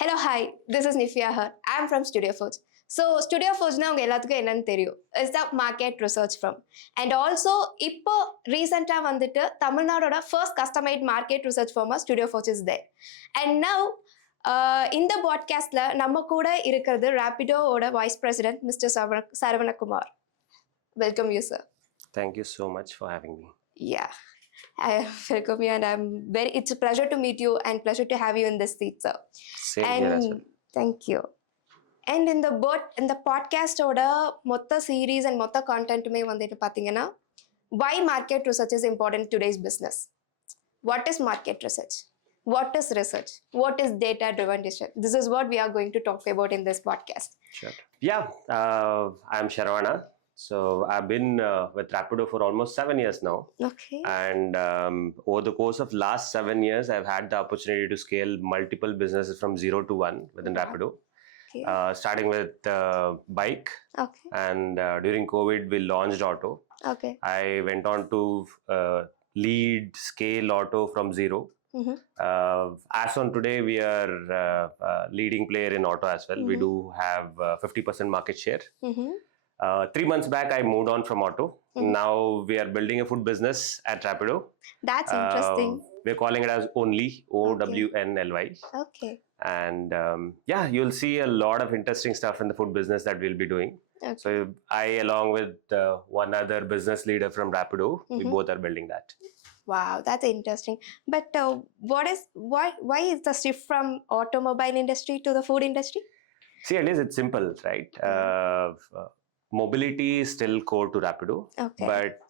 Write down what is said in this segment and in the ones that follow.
Hello, hi. This is Nifia here. I'm from Studio Forge. So, Studio Forge na unga ellathukku ennan theriyum. Is the market research firm. And also, இப்போ recent வந்துட்டு தமிழ்நாடோட first custom-made market research firm Studio Forge is there. And now, இந்த பாட்காஸ்ட்ல நம்ம கூட இருக்கிறது Rapido ஓட Vice President Mr. Sharavana Kumar. Welcome you, sir. Thank you so much for having me. Yeah. I welcome you, and it's a pleasure to meet you and pleasure to have you in this seat, sir. Same here as well. Thank you. And in the podcast order, motta series and motta content me vandittu pathina, why market research is important in today's business. What is market research? What is research? What is data driven decision? This is what we are going to talk about in this podcast. Sure. Yeah, I'm Sharavana. So I've been with Rapido for almost 7 years now. Okay. And over the course of last 7 years, I've had the opportunity to scale multiple businesses from 0 to 1 within Rapido. Okay. Starting with bike. Okay. And during COVID, we launched auto. Okay. I went on to lead scale auto from 0. Mm-hmm. As on today, we are leading player in auto as well. Mm-hmm. We do have 50% market share. Mm-hmm. 3 months back, I moved on from auto. Mm-hmm. Now we are building a food business at Rapido. That's interesting. We're calling it as Only, OWNLY. Okay. And yeah, you'll see a lot of interesting stuff in the food business that we'll be doing. Okay. So I, along with one other business leader from Rapido, we both are building that. Wow, that's interesting. But why is the shift from automobile industry to the food industry? See, it's simple, right? Mobility is still core to Rapido, okay. But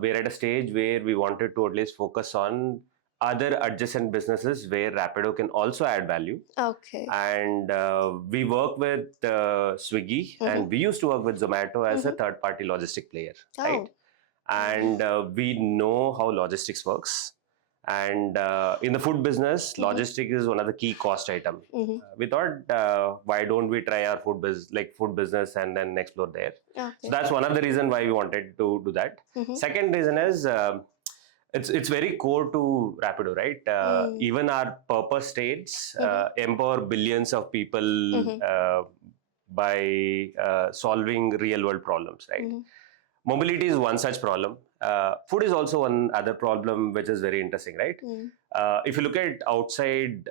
we're at a stage where we wanted to at least focus on other adjacent businesses where Rapido can also add value. Okay. And we work with Swiggy, and we used to work with Zomato as a third-party logistic player, right? And we know how logistics works. And in the food business, logistics is one of the key cost item. We thought, why don't we try our food business and then explore there? Okay. So that's one of the reason why we wanted to do that. Second reason is it's very core to Rapido, right? Even our purpose states empower billions of people by solving real world problems, right? Mobility is one such problem. Food is also one other problem which is very interesting, right? If you look at outside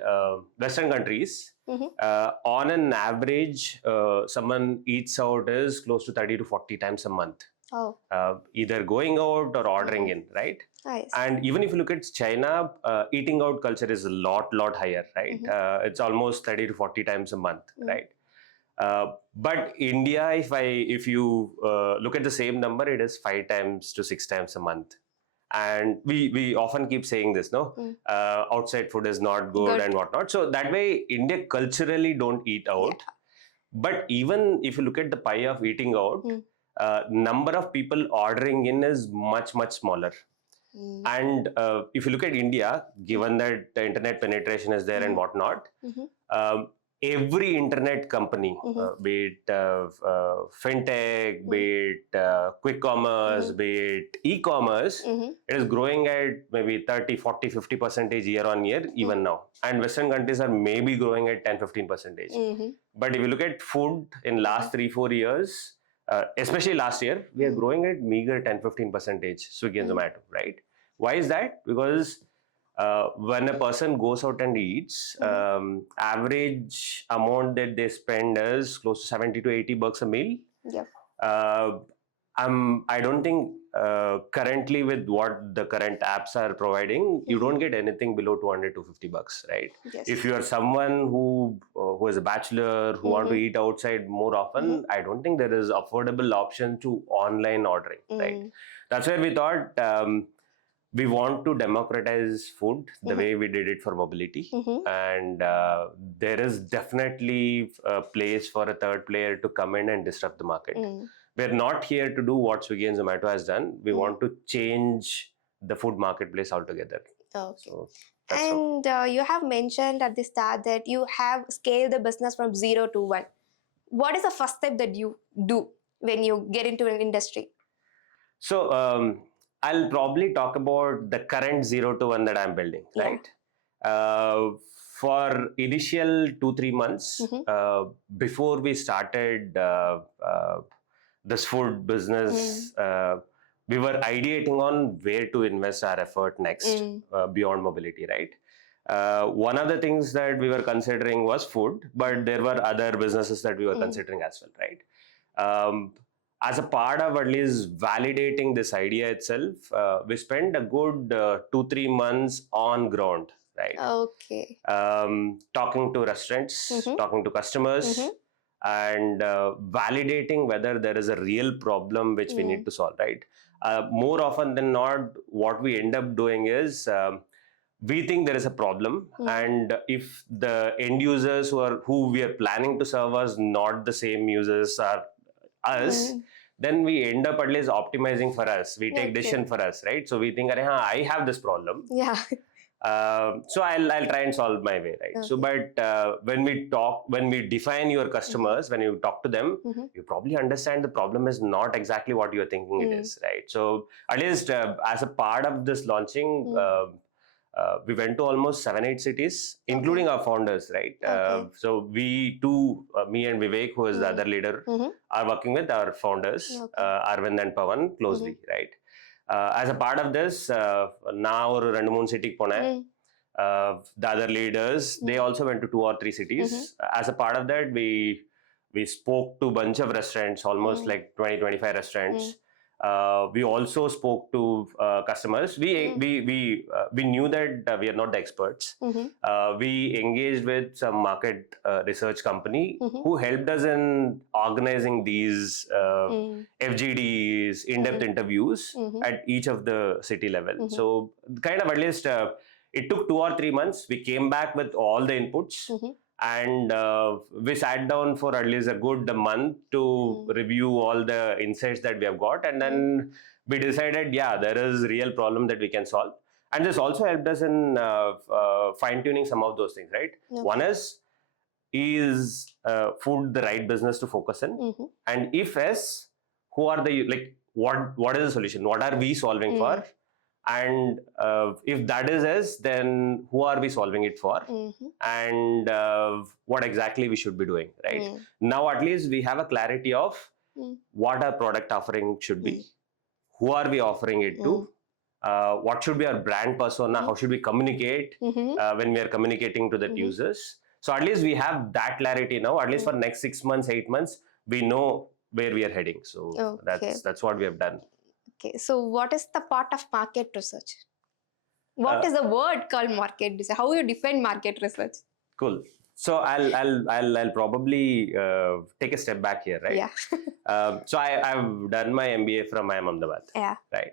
Western countries, on an average, someone eats out is close to 30 to 40 times a month. Oh. Either going out or ordering in, right? Nice. And even if you look at China, eating out culture is a lot higher, right? It's almost 30 to 40 times a month, right? But India, if you look at the same number, it is 5 times to 6 times a month. And we often keep saying this, no? Outside food is not good and whatnot. So that way, India culturally don't eat out. Yeah. But even if you look at the pie of eating out, number of people ordering in is much smaller. And if you look at India, given that the internet penetration is there and whatnot, every internet company, be it fintech, be it quick commerce, be it e-commerce, it is growing at maybe 30, 40, 50% year on year even now. And Western countries are maybe growing at 10-15%. But if you look at food in last 3-4 years, especially last year, we are growing at meager 10-15%, Swiggy and Zomato, right? Why is that? Because when a person goes out and eats, average amount that they spend is close to 70 to 80 bucks a meal. Yep. I don't think currently with what the current apps are providing, you don't get anything below 200 to 50 bucks, right? Yes. If you are someone who is a bachelor, who want to eat outside more often, I don't think there is affordable option to online ordering, right? That's where we thought we want to democratize food the way we did it for mobility. And there is definitely a place for a third player to come in and disrupt the market. We're not here to do what Swiggy and Zomato has done. We want to change the food marketplace altogether. Okay. So and you have mentioned at the start that you have scaled the business from 0 to 1. What is the first step that you do when you get into an industry? So I'll probably talk about the current 0 to 1 that I'm building, right? for initial 2-3 months before we started this food business, we were ideating on where to invest our effort next beyond mobility, right? One of the things that we were considering was food, but there were other businesses that we were considering as well, right? As a part of at least validating this idea itself, we spent a good 2-3 months on ground, right? Okay. Talking to restaurants, talking to customers, and validating whether there is a real problem which we need to solve, right? More often than not, what we end up doing is we think there is a problem, and if the end users who we are planning to serve as not the same users are us, then we end up at least optimizing for us. We take decision for us, right? So we think, I have this problem. Yeah. So I'll try and solve my way, right? So, but when we define your customers, when you talk to them, you probably understand the problem is not exactly what you're thinking it is, right? So at least as a part of this launching, we went to almost 7-8 cities, including our founders, right? So we two, me and Vivek, who is the other leader, are working with our founders, Arvind and Pawan, closely, right? As a part of this, now or Randamoon city pone, the other leaders, they also went to 2 or 3 cities. As a part of that, we spoke to a bunch of restaurants, almost like 20-25 restaurants. We also spoke to customers. We knew that we are not the experts. We engaged with some market research company who helped us in organizing these FGDs, in-depth interviews at each of the city level. So kind of at least it took 2 or 3 months. We came back with all the inputs. And we sat down for at least a good month to review all the insights that we have got, and then we decided, there is a real problem that we can solve. And this also helped us in fine-tuning some of those things, right? One is food the right business to focus in? And if yes, who are what is the solution? What are we solving for? And if that is us, then who are we solving it for? And what exactly we should be doing, right? Now at least we have a clarity of what our product offering should be. Who are we offering it to? What should be our brand persona? How should we communicate when we are communicating to the users? So at least we have that clarity now. At least for next 6 months, 8 months, we know where we are heading. So that's what we have done. Okay, so what is the part of market research? What is the word called market research? How you define market research? Cool. So I'll probably take a step back here, right? Yeah. So I've done my MBA from IIM Ahmedabad. Yeah. Right.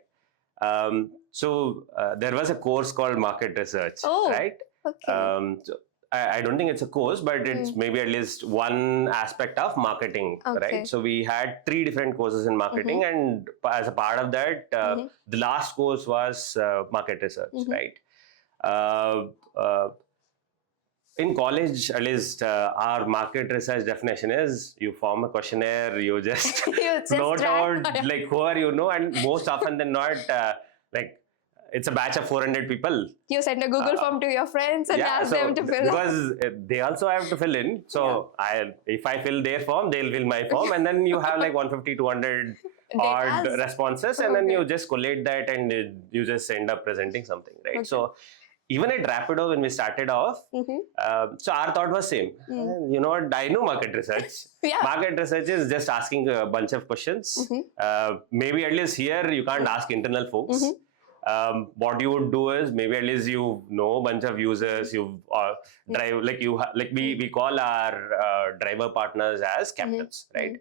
So there was a course called market research. Oh, right. Okay. So I don't think it's a course, but it's maybe at least one aspect of marketing, right? So we had 3 different courses in marketing, and as a part of that, the last course was market research, right? In college, at least our market research definition is you form a questionnaire, you just float out like who are you, and most often than not, it's a batch of 400 people. You send a Google form to your friends and ask them to fill because they also have to fill in. So if I fill their form, they'll fill my form, and then you have like 150, 200 odd responses, and then you just collate that and you just end up presenting something, right? So even at Rapido, when we started off, so our thought was same. You know what? I know market research. Market research is just asking a bunch of questions. Maybe at least here you can't ask internal folks. What you would do is maybe at least you know a bunch of users. You drive we call our driver partners as captains, right?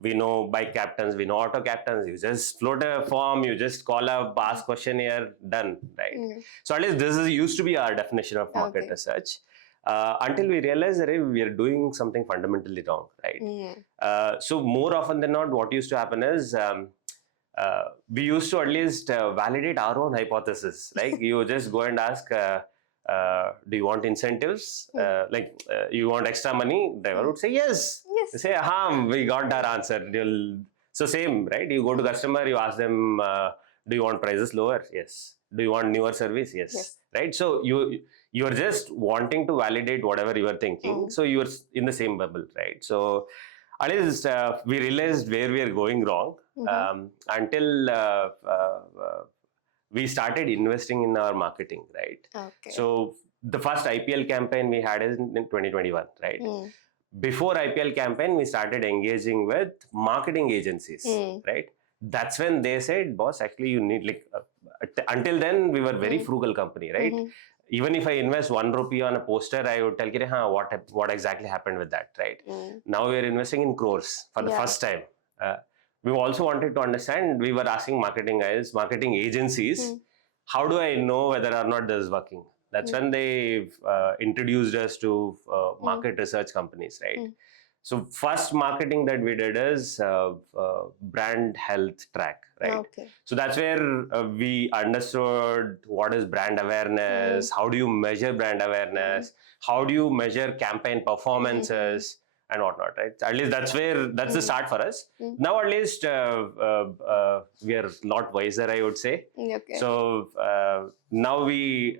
We know bike captains, we know auto captains. You just float a form, you just call up, ask questionnaire, done, right? So at least this used to be our definition of market research. Until we realized that we are doing something fundamentally wrong, right? So more often than not, what used to happen is we used to at least validate our own hypothesis. Like you just go and ask, do you want incentives? You want extra money? Driver would say yes. They say, we got our answer. So same, right? You go to customer, you ask them, do you want prices lower? Yes. Do you want newer service? Yes. Right? So you're just wanting to validate whatever you are thinking. So you're in the same bubble, right? So at least we realized where we are going wrong until we started investing in our marketing, right? Okay. So the first IPL campaign we had is in 2021, right? Before IPL campaign, we started engaging with marketing agencies, right? That's when they said, boss, actually you need like, until then we were very frugal company, right? Even if I invest 1 rupee on a poster, I would tell you, what exactly happened with that, right? Now we are investing in crores for the first time. We also wanted to understand, we were asking marketing guys, marketing agencies, how do I know whether or not this is working? That's when they introduced us to market research companies, right? So first marketing that we did is brand health track, right? Okay. So that's where we understood what is brand awareness, how do you measure brand awareness, how do you measure campaign performances and whatnot, right? At least that's the start for us. Now at least we are a lot wiser, I would say. Okay. So now we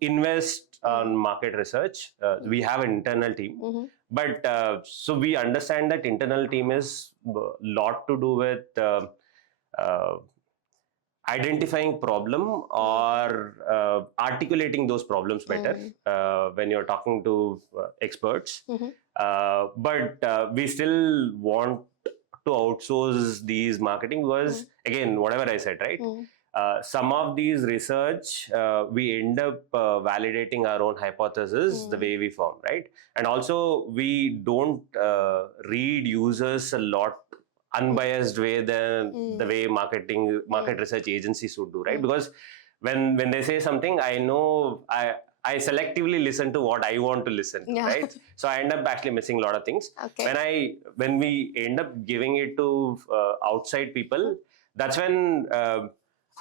invest on market research. We have an internal team. But so we understand that internal team is a lot to do with identifying problem or articulating those problems better when you're talking to experts. But we still want to outsource these marketing because, again, whatever I said, right? Some of these research, we end up validating our own hypothesis the way we form, right? And also, we don't read users a lot unbiased way than the way market research agencies would do, right? Because when they say something, I know I selectively listen to what I want to listen to, right? So I end up actually missing a lot of things. Okay. When we end up giving it to outside people, that's when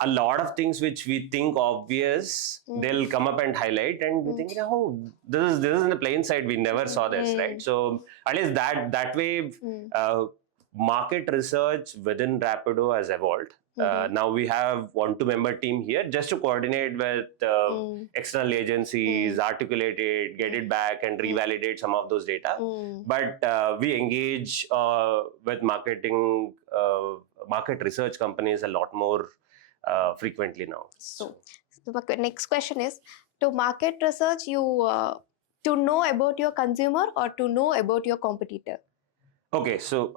a lot of things which we think obvious, they'll come up and highlight, and we think, oh, this is in the plain sight. We never saw this, right? So at least that way, market research within Rapido has evolved. Now we have 1-2 member team here just to coordinate with external agencies, articulate it, get it back, and revalidate some of those data. But we engage with market research companies a lot more frequently now. So the next question is, to market research, you to know about your consumer or to know about your competitor? Okay, so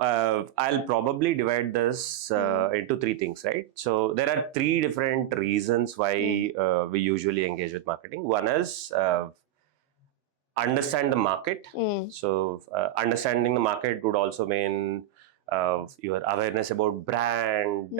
I'll probably divide this into 3 things, right? So there are 3 different reasons why we usually engage with marketing. One is understand the market. So understanding the market would also mean your awareness about brand,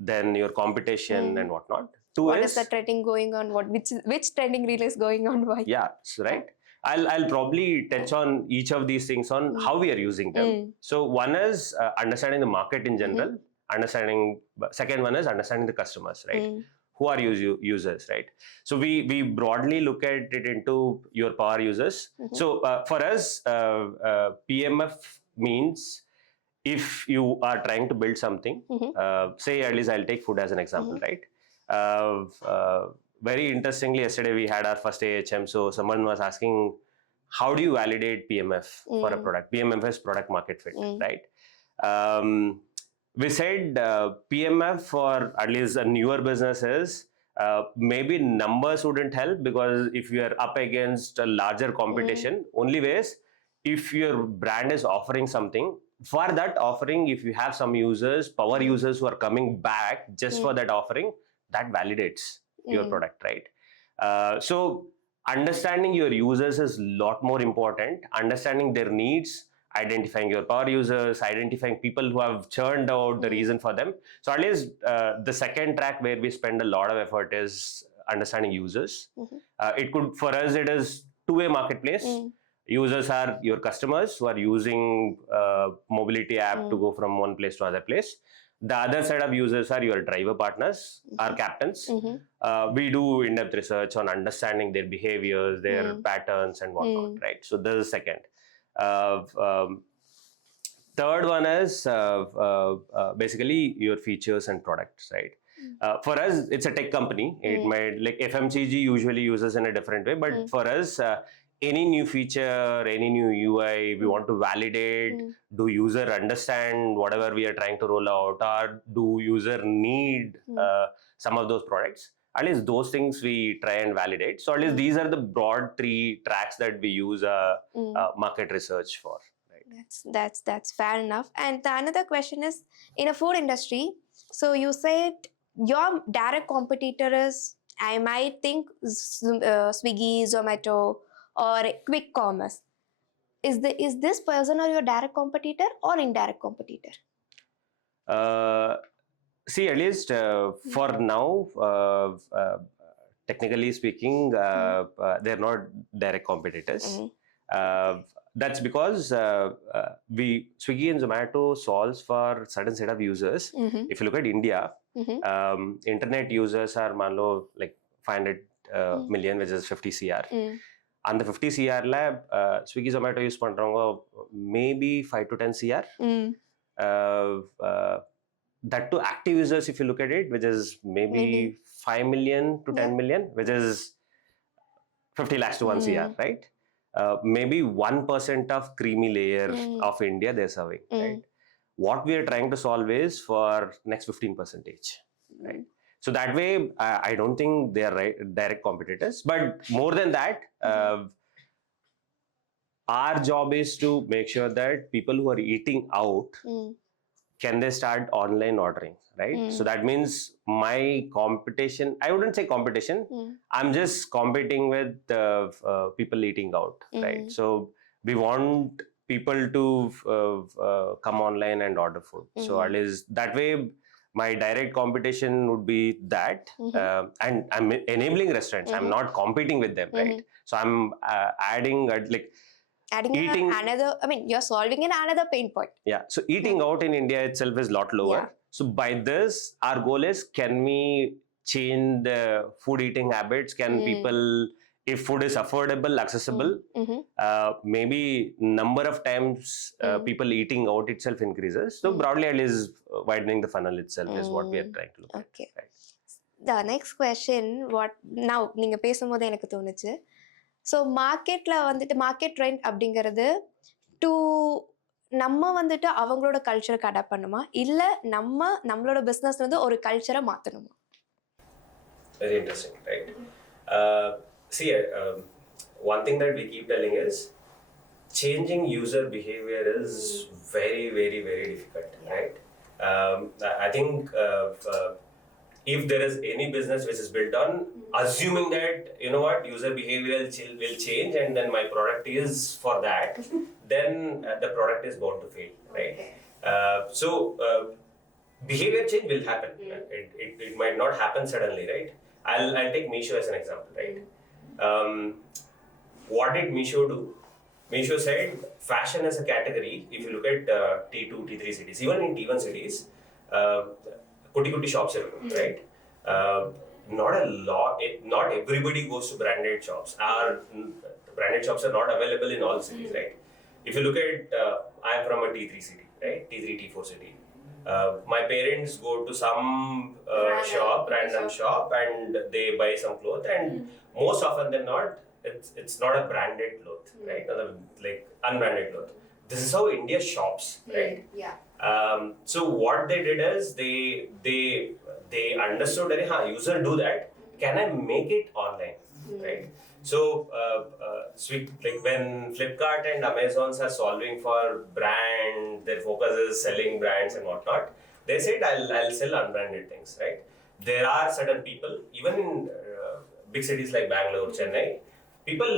then your competition and whatnot. What is the trending going on? Which trending reel is going on? Why? Yeah, so right. I'll probably touch on each of these things on how we are using them. So one is understanding the market in general. Second one is understanding the customers, right? Who are users, right? So we broadly look at it into your power users. So for us, PMF means if you are trying to build something, say at least I'll take food as an example, right? Very interestingly, yesterday we had our first AHM. So someone was asking, how do you validate PMF for a product? PMF is product market fit, right? We said PMF for at least a newer businesses, maybe numbers wouldn't help, because if you are up against a larger competition, only ways if your brand is offering something, for that offering, if you have some users, power users who are coming back just for that offering, that validates your product, right? So understanding your users is a lot more important. Understanding their needs, identifying your power users, identifying people who have churned out, the reason for them. So at least the second track where we spend a lot of effort is understanding users. For us, it is two-way marketplace. Users are your customers who are using mobility app to go from one place to another place. The other set of users are your driver partners, our captains. We do in-depth research on understanding their behaviors, their patterns and whatnot, right? So this is second. Third one is basically your features and products, right? For us, it's a tech company. It might, like FMCG usually uses in a different way, but for us, any new feature, any new UI, we want to validate. Do user understand whatever we are trying to roll out, or do user need some of those products? At least those things we try and validate. So at least these are the broad three tracks that we use market research for. Right? That's fair enough. And the another question is, in a food industry, so you said your direct competitor is, I might think, Swiggy, Zomato, or quick commerce. Is this person or your direct competitor or indirect competitor? See, at least for now, technically speaking, they're not direct competitors. That's because Swiggy and Zomato solves for certain set of users. If you look at India, internet users are like 500 million, which is 50 CR. And the 50 CR lab, Swiggy Zomato use pandranga maybe 5 to 10 CR. That to active users, if you look at it, which is maybe 5 million to 10 million, which is 50 lakhs to 1 CR, right? Maybe 1% of creamy layer of India they're serving, right? What we are trying to solve is for next 15%, right? So that way, I don't think they are direct competitors. But more than that, our job is to make sure that people who are eating out, can they start online ordering, right? So that means my competition, I wouldn't say competition, I'm just competing with people eating out, right? So we want people to come online and order food. So at least that way, my direct competition would be that, and I'm enabling restaurants. I'm not competing with them, right? So I'm adding eating another, I mean, you're solving another pain point. Yeah. So eating out in India itself is a lot lower. Yeah. So by this, our goal is, can we change the food eating habits? Can people, if food is affordable, accessible, maybe number of times people eating out itself increases. So broadly, at least widening the funnel itself is what we are trying to look at. Okay. Right. The next question, what now, நீங்க பேசும்போது எனக்கு தோணுச்சு. So மார்க்கெட்டில் வந்துட்டு market trend அப்படிங்கிறது to நம்ம வந்துட்டு அவங்களோட கல்ச்சருக்கு அடாப்ட் பண்ணுமா, இல்லை நம்மளோட பிஸ்னஸ் வந்து ஒரு கல்ச்சரை மாற்றணுமா? Very interesting, right? See, one thing that we keep telling is changing user behavior is very, very, very difficult, right? I think if there is any business which is built on assuming that, you know what, user behavior will change and then my product is for that, then the product is bound to fail, right? So behavior change will happen. It might not happen suddenly, right? I'll take Meesho as an example, right? What did Meesho do? Meesho said fashion as a category, if you look at T2, T3 cities, even in T1 cities, kuti shops, right? Not a lot. Not everybody goes to branded shops. Our branded shops are not available in all cities, right? If you look at, I'm from a T3 city, right? T3, T4 city. My parents go to some random shop, and they buy some clothes, and most often than not, it's not a branded cloth, right? Like unbranded cloth. This is how India shops, right? Yeah. So what they did is they understood that user do that. Can I make it online, right? So like when Flipkart and Amazons are solving for brand, their focus is selling brands and whatnot. They said I'll sell unbranded things, right? There are certain people, even in big cities like Bangalore, Chennai, people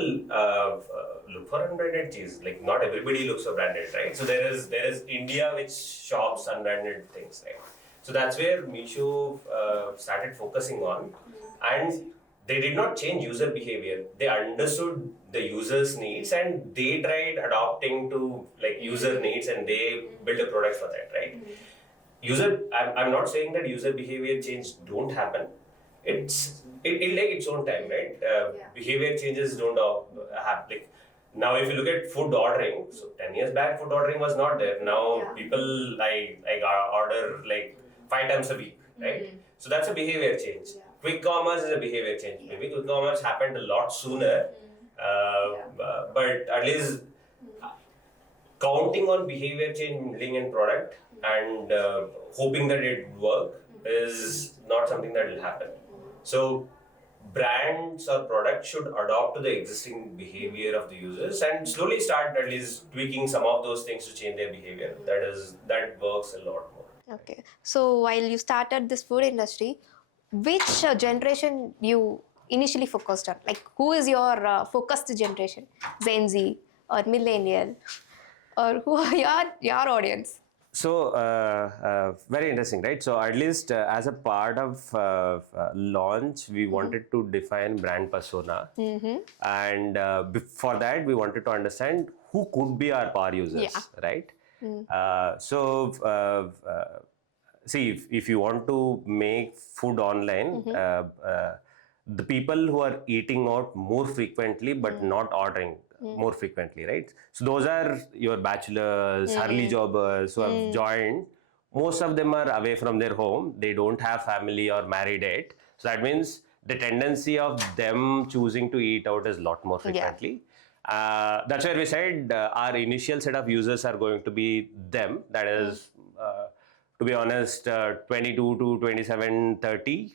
look for unbranded cheese. Like not everybody looks for branded, right? So there is India which shops unbranded things, right? So that's where Meesho started focusing on, and they did not change user behavior. They understood the user's needs and they tried adopting to like user needs, and they built a product for that, right? I'm not saying that user behavior change don't happen. It'll take its own time, right? Behavior changes don't happen. Like, now if you look at food ordering, so 10 years back food ordering was not there. Now people I order like 5 times a week, right? So that's a behavior change. Quick commerce is a behavior change. Maybe quick commerce happened a lot sooner, but at least counting on behavior change building in product and hoping that it work is not something that will happen. So brands or products should adopt to the existing behavior of the users and slowly start at least tweaking some of those things to change their behavior. That works a lot more. Okay. So while you started this food industry, which generation you initially focused on? Like, who is your focused generation? Gen Z or millennial, or who are your audience? So very interesting, right? So at least as a part of launch, we wanted to define brand persona, and for that we wanted to understand who could be our power users, right? See, if you want to make food online, the people who are eating out more frequently but not ordering more frequently, right? So those are your bachelors, early jobbers who have joined. Most of them are away from their home. They don't have family or married yet. So that means the tendency of them choosing to eat out is a lot more frequently. That's where we said our initial set of users are going to be them. That is, to be honest, 22 to 27, 30,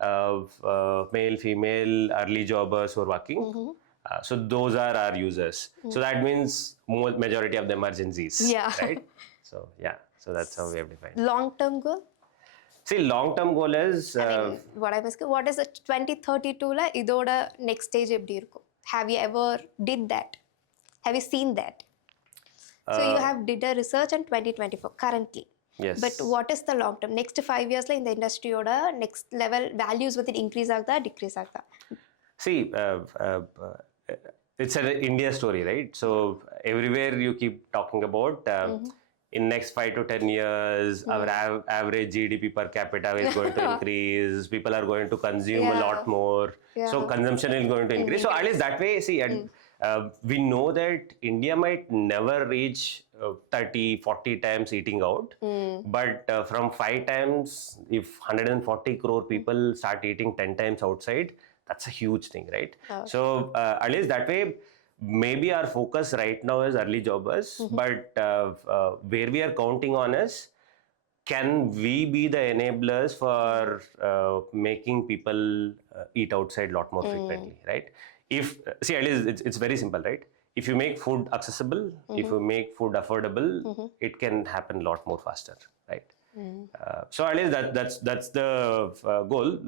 male, female, early jobbers who are working. So those are our users. So that means majority of them are Gen Zs, right? So yeah, so that's how we have defined. Long-term goal? See, long-term goal is... what is the 2032 la idoda next stage eppadi irukum? Have you ever did that? Have you seen that? So you have did a research in 2024 currently. Yes. But what is the long term? Next 5 years la in the industry oda next level values with it increase agda decrease agda? See, it's an India story, right? So everywhere you keep talking about in next 5 to 10 years, our average GDP per capita is going to increase. People are going to consume a lot more. So consumption is going to increase. So at least that way, see, we know that India might never reach 30, 40 times eating out. But from 5 times, if 140 crore people start eating 10 times outside, that's a huge thing, right? So at least that way, maybe our focus right now is early jobbers, but where we are counting on is, can we be the enablers for making people eat outside a lot more frequently, right? See, at least it's very simple, right? If you make food accessible, if you make food affordable, it can happen a lot more faster, right? So at least that's the goal.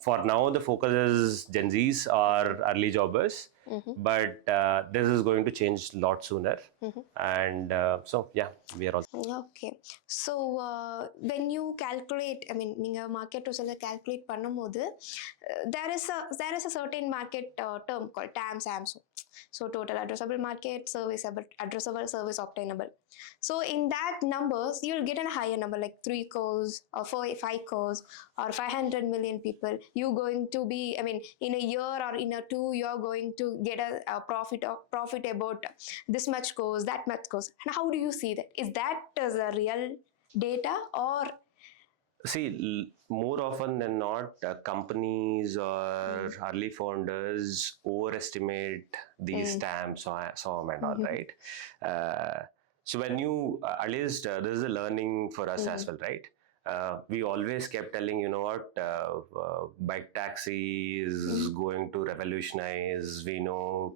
For now, the focus is Gen Zs or early jobbers, but this is going to change a lot sooner. And so yeah, we are also. Okay. So when you calculate, I mean, ninga market research calculate பண்ணும்போது there is a certain market term called TAM SAMSO. So total addressable market, addressable service obtainable. So in that numbers, you'll get a higher number like 3 crores or 5 crores or 500 million people. You going to be, I mean, in a year or in a 2, you're going to get a profit about this much crores, that much crores. And how do you see that? Is that the real data or? See, more often than not, companies or early founders overestimate these TAMs, SOM and all, right? So when you, at least this is a learning for us as well, right? We always kept telling, you know what, bike taxi is going to revolutionize. We know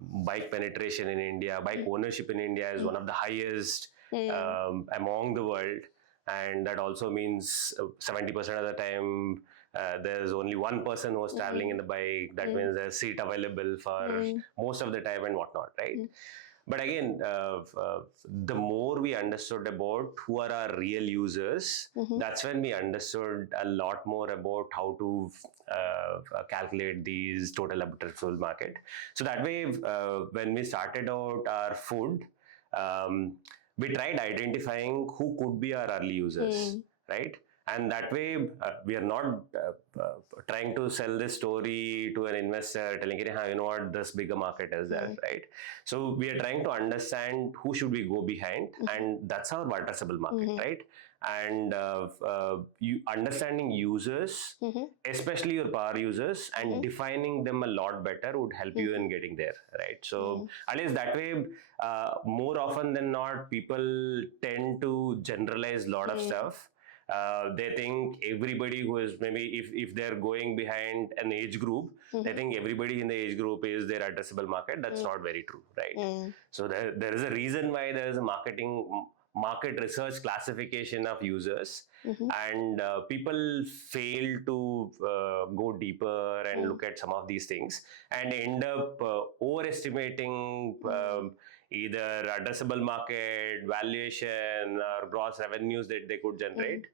bike penetration in India, bike ownership in India is one of the highest among the world. And that also means 70% of the time there's only one person who's traveling in the bike. That means there's seat available for most of the time and whatnot, right? But again, the more we understood about who are our real users, that's when we understood a lot more about how to calculate these total addressable market. So that way, when we started out our food, we tried identifying who could be our early users, right? And that way, we are not trying to sell this story to an investor, telling him, you know what, this bigger market is there, right? So we are trying to understand who should we go behind, and that's our addressable market, right? and you understanding users, especially your power users, and defining them a lot better would help you in getting there, right? So at least that way, more often than not, people tend to generalize a lot of stuff. They think everybody who is, maybe if they're going behind an age group, they think everybody in the age group is their addressable market. That's not very true, right? So there is a reason why there is a market research classification of users, and people fail to go deeper and look at some of these things, and end up overestimating either addressable market, valuation, or gross revenues that they could generate.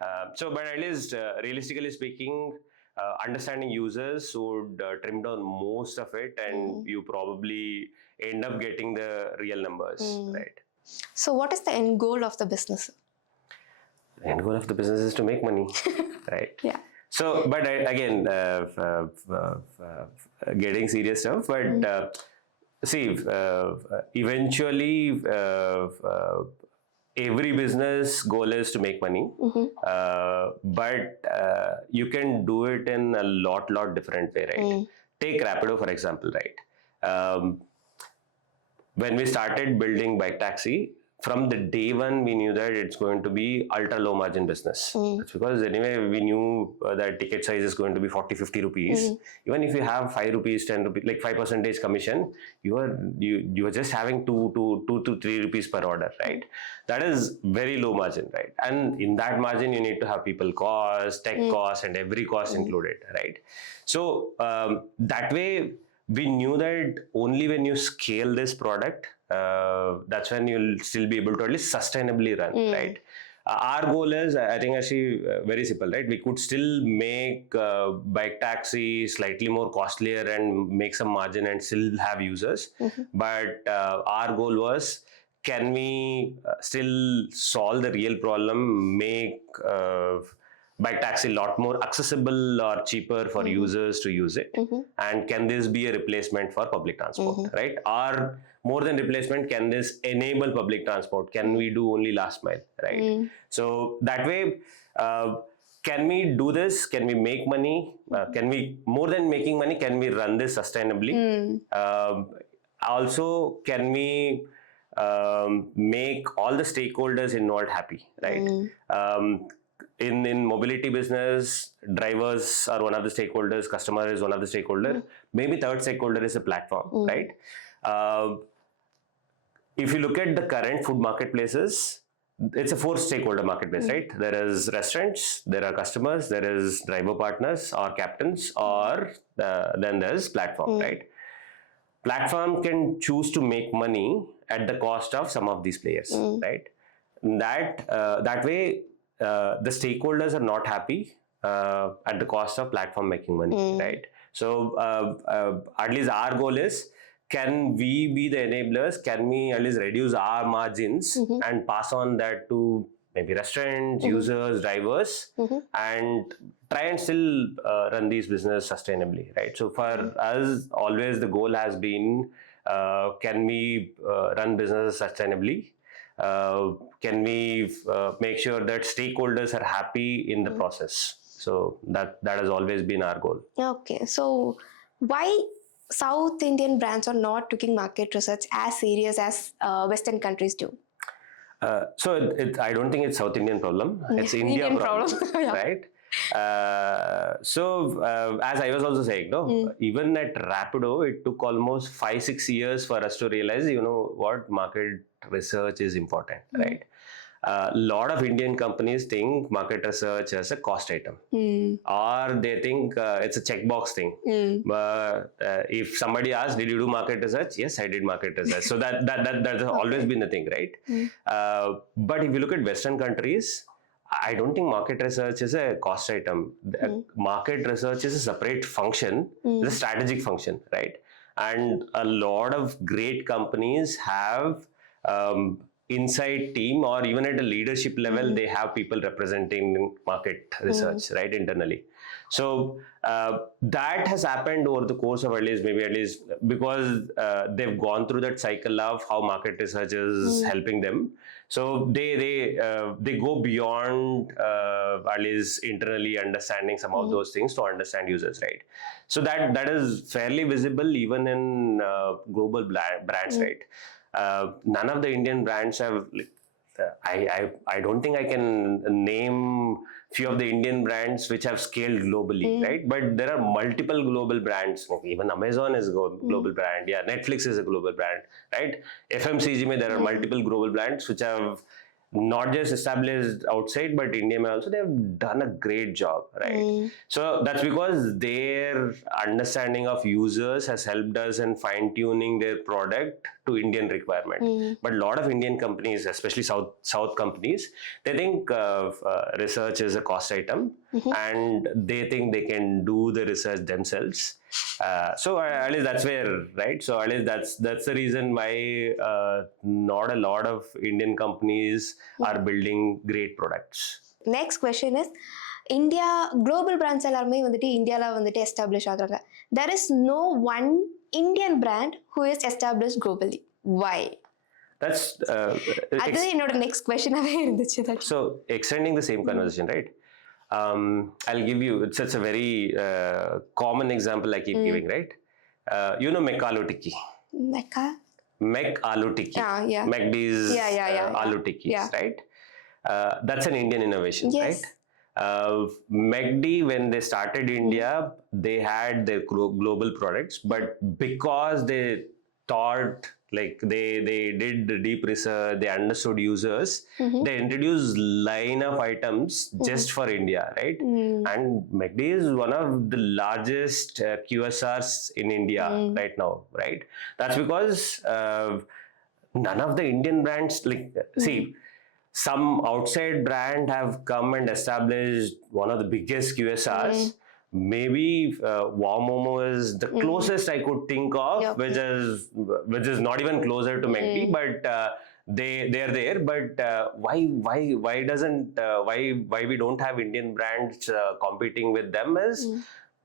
But at least realistically speaking, understanding users would trim down most of it, and you probably end up getting the real numbers, right? So what is the end goal of the business? The end goal of the business is to make money, right? Yeah. So, but again, getting serious stuff, but see, eventually, every business goal is to make money, but you can do it in a lot different way, right? Take Rapido, for example, right? When we started building bike taxi, from the day one, we knew that it's going to be ultra low margin business. That's because anyway, we knew that ticket size is going to be 40-50 rupees. Even if you have 5 rupees, 10 rupees, like 5% commission, you are just having 2 to 3 rupees per order, right? That is very low margin, right? And in that margin, you need to have people costs, tech costs, and every cost included, right? So that way, we knew that only when you scale this product, that's when you'll still be able to at least sustainably run, right? Our goal is, I think, actually very simple, right? We could still make bike taxi slightly more costlier and make some margin and still have users. But our goal was, can we still solve the real problem, make bike taxi a lot more accessible or cheaper for users to use it, and can this be a replacement for public transport, right? Or more than replacement, can this enable public transport? Can we do only last mile, right? So that way, can we do this? Can we make money? Can we, more than making money, can we run this sustainably? Also, can we make all the stakeholders involved happy, right? In mobility business, drivers are one of the stakeholders, customer is one of the stakeholder, maybe third stakeholder is a platform, right? If you look at the current food marketplaces, it's a 4 stakeholder marketplace, right? There is restaurants, there are customers, there is driver partners or captains, or then there's platform, right? Platform can choose to make money at the cost of some of these players, right? That way, the stakeholders are not happy at the cost of platform making money, right? So at least our goal is, can we be the enablers? Can we at least reduce our margins and pass on that to maybe restaurants, users, drivers, and try and still run these business sustainably, right? So for us, always the goal has been, can we run business sustainably? Can we make sure that stakeholders are happy in the process? So that has always been our goal. Okay, so why South Indian brands are not taking market research as serious as Western countries do? So I don't think it's South Indian problem. It's Indian problem, right? So as I was also saying, even at Rapido, it took almost 5-6 years for us to realize, what market research is important, right? A lot of Indian companies think market research as a cost item, or they think it's a checkbox thing. But if somebody asks, "Did you do market research?" Yes, I did market research. So that's always been the thing, right? But if you look at Western countries, I don't think market research is a cost item. Market research is a separate function, it's a strategic function, right? And a lot of great companies have inside team, or even at a leadership level, they have people representing market research, right, internally. So that has happened over the course of at least because they've gone through that cycle of how market research is helping them. So they go beyond at least internally understanding some of those things to understand users, right? So that is fairly visible even in global brands, right? None of the Indian brands have like, I don't think I can name few of the Indian brands which have scaled globally, right? But there are multiple global brands. Even Amazon is a global brand. Yeah, Netflix is a global brand, right? FMCG mein there are multiple global brands which have not just established outside but India may also. They have done a great job, right? So that's because their understanding of users has helped us in fine tuning their product to Indian requirement. But a lot of Indian companies, especially South companies, they think research is a cost item, and they think they can do the research themselves. So at least that's where, right? So at least that's the reason why not a lot of Indian companies are building great products. Next question is, India global brands எல்லாருமே வந்துட்டு இந்தியால வந்துட்டு establish ஆகுறாங்க. There is no one Indian brand who is established globally. Why? That's அது என்னோட next கொஸ்டினாவே இருந்துச்சு. So extending the same conversation, right? I'll give you, it's a very common example I keep giving, right? You know Mek Aloo Tikki. Mek Aloo Tikki. Yeah. McD's Aloo Tikkis, Yeah. right? That's an Indian innovation, Yes. right? McD, when they started India, they had their global products, but because they thought, like they did the deep research, they understood users, they introduced line of items just for India, right? And McD is one of the largest QSRs in India right now, right? That's because none of the Indian brands, like, see, some outside brand have come and established one of the biggest QSRs. Maybe Wow Momo is the closest I could think of, which is not even closer to McD, but they're there. But why doesn't why we don't have Indian brands competing with them is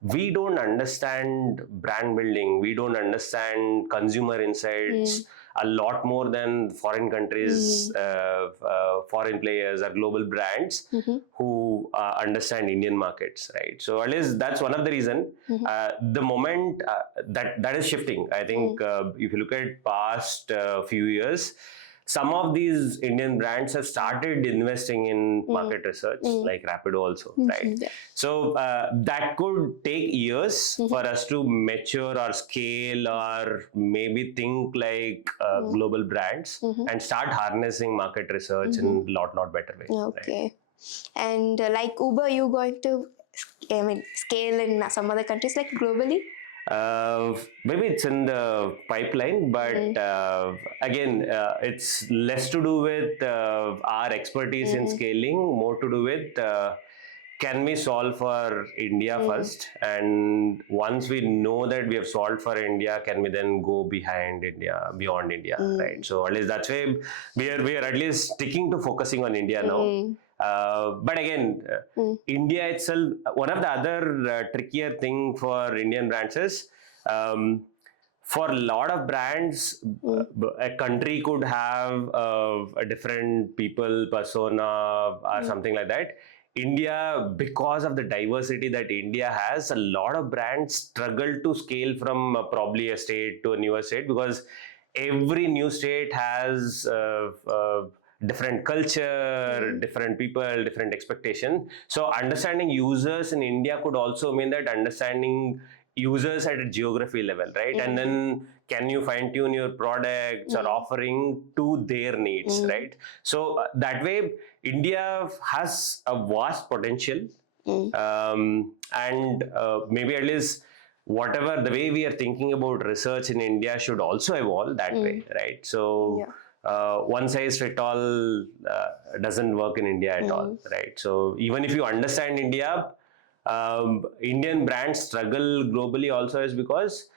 we don't understand brand building, we don't understand consumer insights a lot more than foreign countries, foreign players or global brands who understand Indian markets, right? So at least that's one of the reason. The moment that is shifting, I think if you look at past few years, some of these Indian brands have started investing in market research, like Rapido also, right? So that could take years for us to mature or scale or maybe think like global brands and start harnessing market research in a lot better way. Okay. Right? And like Uber, you going to scale in some other countries like globally? Maybe it's in the pipeline, but again, it's less to do with our expertise in scaling, more to do with can we solve for India first, and once we know that we have solved for India, can we then go beyond India, right? So at least that's why we are at least sticking to focusing on India now. But again, India itself, one of the other trickier thing for Indian brands is for a lot of brands, a country could have a different people persona or something like that. India, because of the diversity that India has, a lot of brands struggle to scale from probably a state to a newer state, because every new state has different culture, different people, different expectation. So understanding users in India could also mean that understanding users at a geography level, right? And then can you fine tune your products or offering to their needs, right? So that way India has a vast potential, and maybe at least whatever the way we are thinking about research in India should also evolve that way, right? So one size fit all doesn't work in India at all, right? So even if you understand India, Indian brands struggle globally also is because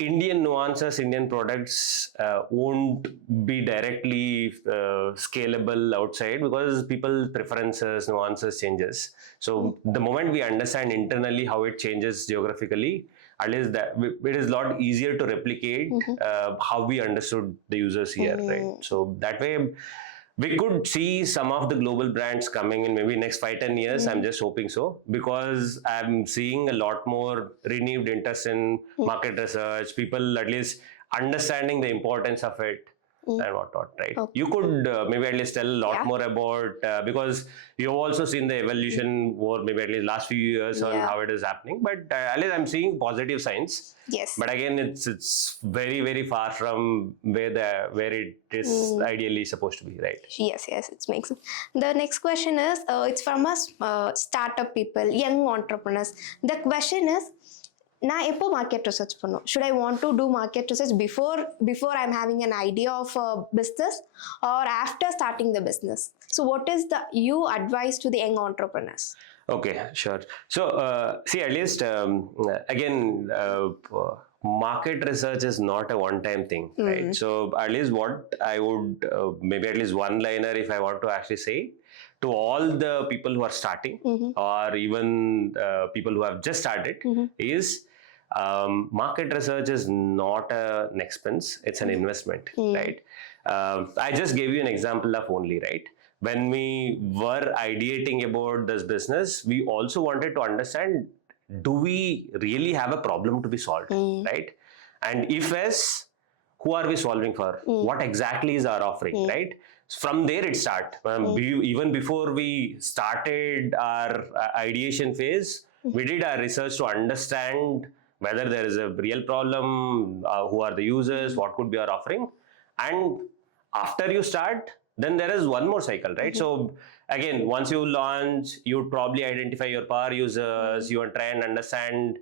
Indian nuances, Indian products won't be directly scalable outside because people's preferences, nuances changes. So the moment we understand internally how it changes geographically, at least that it is a lot easier to replicate how we understood the users here, right? So that way we could see some of the global brands coming in maybe next 5-10 years. I'm just hoping so, because I'm seeing a lot more renewed interest in market research, people at least understanding the importance of it and whatnot, right? Okay. You could maybe at least tell a lot Yeah. more about because you've also seen the evolution over maybe at least last few years on Yeah. how it is happening, but at least I'm seeing positive signs. Yes. But again, it's very, very far from where it is ideally supposed to be, right? Yes, it makes sense. The next question is, it's from us startup people, young entrepreneurs. The question is, நான் எப்போ market research பண்ணும்? Should I want to do market research before I'm having an idea of a business or after starting the business? So what is the you advice to the young entrepreneurs? Okay, sure. So, see, at least again, market research is not a one-time thing, right? So, at least what I would maybe at least one-liner, if I want to actually say to all the people who are starting or even people who have just started is market research is not an expense; it's an investment, right? I just gave you an example of only, right? When we were ideating about this business, we also wanted to understand, do we really have a problem to be solved, right? And if yes, who are we solving for? What exactly is our offering, right? From there it starts. Even before we started our ideation phase, we did our research to understand whether there is a real problem, who are the users, what could be our offering. And after you start, then there is one more cycle, right? So again, once you launch, you would probably identify your power users, you will try and understand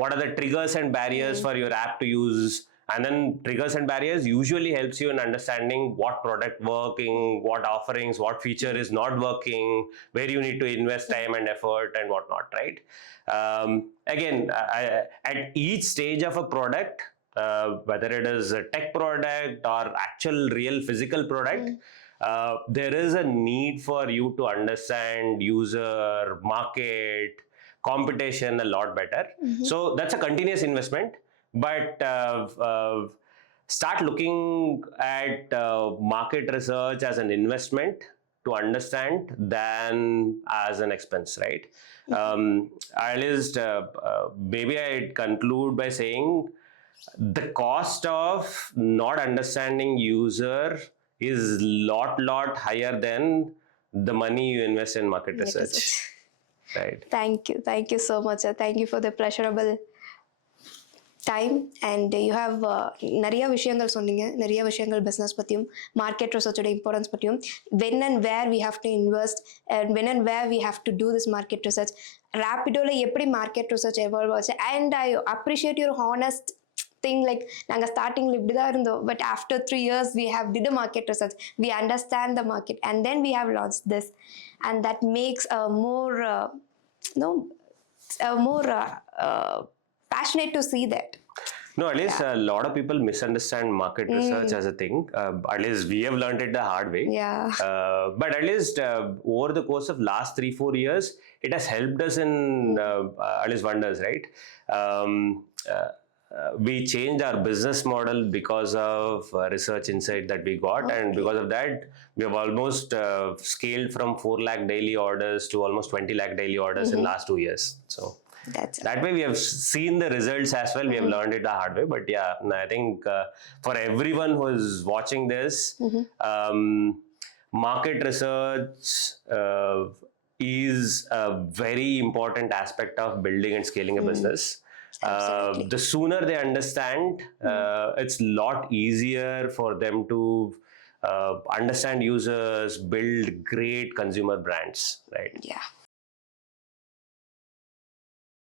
what are the triggers and barriers for your app to use. And then triggers and barriers usually helps you in understanding what product working, what offerings, what feature is not working, where you need to invest time and effort and whatnot, right? Again, at each stage of a product, whether it is a tech product or actual real physical product, there is a need for you to understand user, market, competition a lot better. So that's a continuous investment, but start looking at market research as an investment to understand than as an expense, right? At least maybe I'd conclude by saying the cost of not understanding user is lot higher than the money you invest in market research, right? Thank you so much, sir. Thank you for the pleasurable time, and you have நிறைய விஷயங்கள் சொன்னீங்க, நிறைய விஷயங்கள் business பற்றியும் market ரிசர்ச்சோட importance பற்றியும், when and where we have to invest and when and where we have to do this market research, Rapidoல எப்படி market research evolve ஆச்சு, and I appreciate your honest thing, like நாங்கள் ஸ்டார்டிங்கில் இப்படி தான் இருந்தோம், but after 3 years we have did a market research, we understand the market, and then we have launched this, and that makes a more passionate to see that. No, at least a lot of people misunderstand market research as a thing. At least we have learned it the hard way. Yeah. But at least over the course of last 3-4 years, it has helped us in at least wonders, right? We changed our business model because of research insight that we got, and because of that, we have almost scaled from 4 lakh daily orders to almost 20 lakh daily orders in last 2 years. So that way we have seen the results as well. We have learned it the hard way. But yeah, I think for everyone who is watching this, market research is a very important aspect of building and scaling a business. The sooner they understand, it's a lot easier for them to understand users, build great consumer brands, right? Yeah.